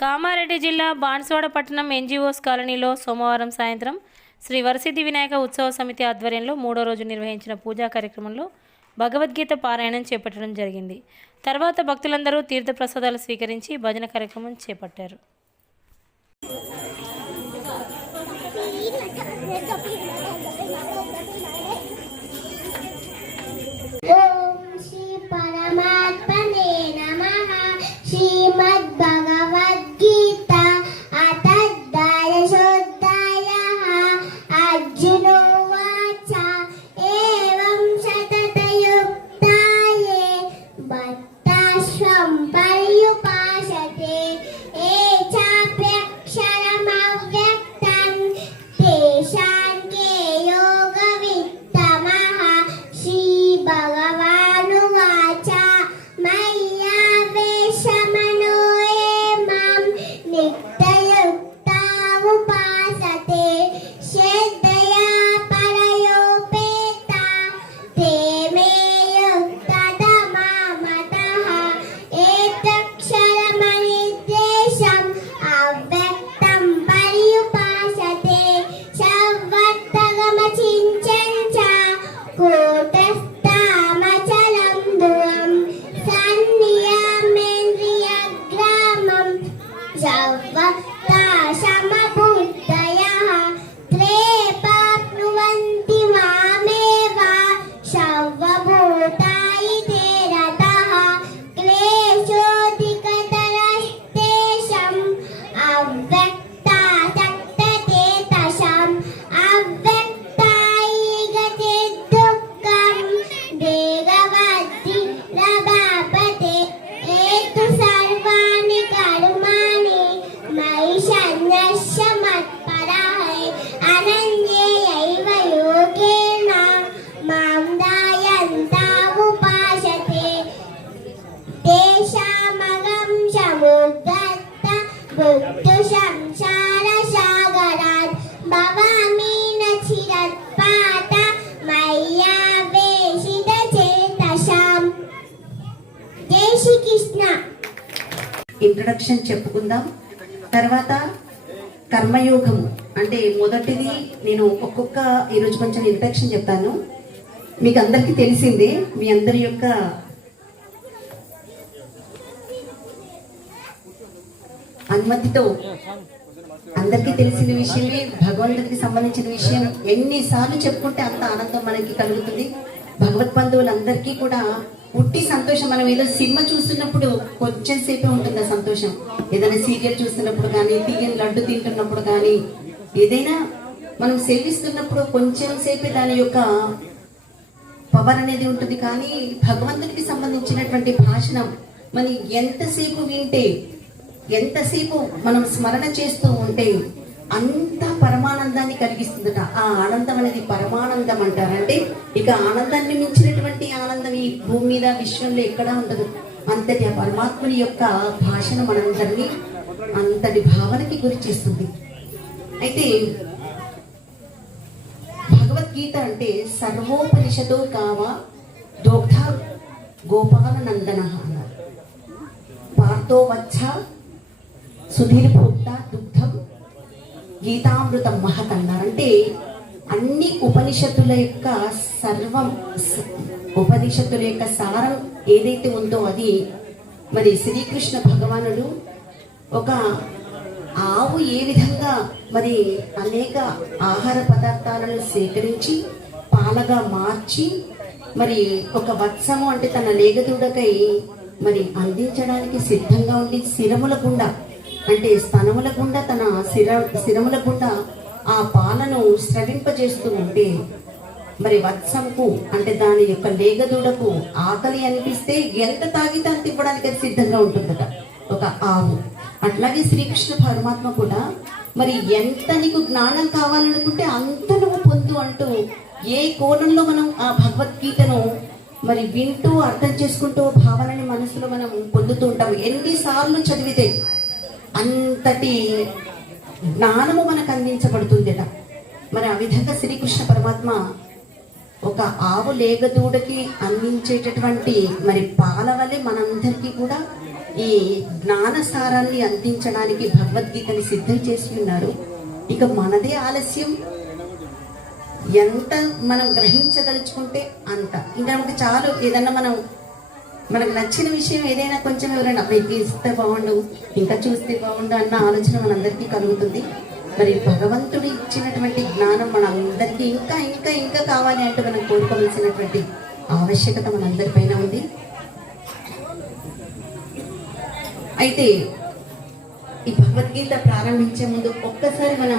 కామారెడ్డి జిల్లా బాన్స్వాడ పట్టణం ఎన్జిఓస్ కాలనీలో సోమవారం సాయంత్రం శ్రీ వరసిద్ధి వినాయక ఉత్సవ సమితి ఆధ్వర్యంలో మూడో రోజు నిర్వహించిన పూజా కార్యక్రమంలో భగవద్గీత పారాయణం చేపట్టడం జరిగింది. తర్వాత భక్తులందరూ తీర్థప్రసాదాలు స్వీకరించి భజన కార్యక్రమం చేపట్టారు. sombrio para ti, echa సంఘర్షమత్పరాయ అనన్యేయైవ యోగేన మాం దాయంతా ఉపాసతే తేషామగం సముద్రత్త ఇంట్రడక్షన్ చెప్పుకుందాం. తర్వాత కర్మయోగము. అంటే మొదటిది నేను ఒక్కొక్క ఈరోజు కొంచెం ఇంట్రడక్షన్ చెప్తాను. మీకు అందరికీ తెలిసిందే మీ అందరి యొక్క అనుమతితో అందరికీ తెలిసిన విషయమే భగవంతుడికి సంబంధించిన విషయం. ఎన్నిసార్లు చెప్పుకుంటే అంత ఆనందం మనకి కలుగుతుంది. భగవత్ బంధువులందరికీ కూడా పుట్టి సంతోషం. మనం ఏదో సినిమా చూస్తున్నప్పుడు కొంచెం సేపే ఉంటుంది ఆ సంతోషం. ఏదైనా సీరియల్ చూస్తున్నప్పుడు కానీ తీయని లడ్డు తింటున్నప్పుడు కానీ ఏదైనా మనం సేవిస్తున్నప్పుడు కొంచెం సేపే దాని యొక్క పవర్ అనేది ఉంటుంది. కానీ భగవంతునికి సంబంధించినటువంటి భాషణం మనం ఎంతసేపు వింటే ఎంతసేపు మనం స్మరణ చేస్తూ ఉంటే అంత పరమానందాన్ని కలిగిస్తుందట. ఆ ఆనందం అనేది పరమానందం అంటారంటే ఇక ఆనందాన్ని మించినటువంటి ఆనందం ఈ భూమి మీద విశ్వంలో ఎక్కడా ఉండదు. అంతటి ఆ పరమాత్ముని యొక్క భాషను మనందరినీ అంతటి భావనకి గురి చేస్తుంది. అయితే భగవద్గీత అంటే సర్వోపనిషదో కావా దోగ్ధ గోపాల నందన అన్నారు. వచ్చ సుధీర్ భోక్త దుగ్ధం గీతామృతం మహత్ అన్నారంటే అన్ని ఉపనిషత్తుల యొక్క సర్వం ఉపనిషత్తుల యొక్క సారం ఏదైతే ఉందో అది మరి శ్రీకృష్ణ భగవానుడు ఒక ఆవు ఏ విధంగా మరి అనేక ఆహార పదార్థాలను సేకరించి పాలగా మార్చి మరి ఒక వత్సము అంటే తన లేగదూడకై మరి అందించడానికి సిద్ధంగా ఉండి శిరముల గుండా అంటే స్తనముల గుండా తన శిర శిరముల గుండా ఆ పాలను స్రవింపజేస్తూ ఉంటే మరి వత్సంకు అంటే దాని యొక్క లేగదూడకు ఆకలి అనిపిస్తే ఎంత తాగితే అంత ఇవ్వడానికి అది సిద్ధంగా ఉంటుందట ఒక ఆవు. అట్లాగే శ్రీకృష్ణ పరమాత్మ కూడా మరి ఎంత నీకు జ్ఞానం కావాలనుకుంటే అంత నువ్వు పొందు అంటూ ఏ కోణంలో మనం ఆ భగవద్గీతను మరి వింటూ అర్థం చేసుకుంటూ భావనని మనసులో మనం పొందుతూ ఉంటాం ఎన్నిసార్లు చదివితే అంతటి జ్ఞానము మనకు అందించబడుతుందట. మరి ఆ విధంగా శ్రీకృష్ణ పరమాత్మ ఒక ఆవు లేగదూడకి అందించేటటువంటి మరి పాల వల్లే మనందరికీ కూడా ఈ జ్ఞానసారాన్ని అందించడానికి భగవద్గీతని సిద్ధం చేసి ఉన్నారు. ఇక మనదే ఆలస్యం. ఎంత మనం గ్రహించదలుచుకుంటే అంత. ఇంకా మనకి చాలు ఏదన్నా మనం మనకు నచ్చిన విషయం ఏదైనా కొంచెం ఎవరైనా మీకు ఇస్తే బాగుండు ఇంకా చూస్తే బాగుండు అన్న ఆలోచన మనందరికీ కలుగుతుంది. మరి భగవంతుడు ఇచ్చినటువంటి జ్ఞానం మనందరికీ ఇంకా ఇంకా ఇంకా కావాలి అంటే మనం కోరుకోవాల్సినటువంటి ఆవశ్యకత మనందరిపైన ఉంది. అయితే ఈ భగవద్గీత ప్రారంభించే ముందు ఒక్కసారి మనం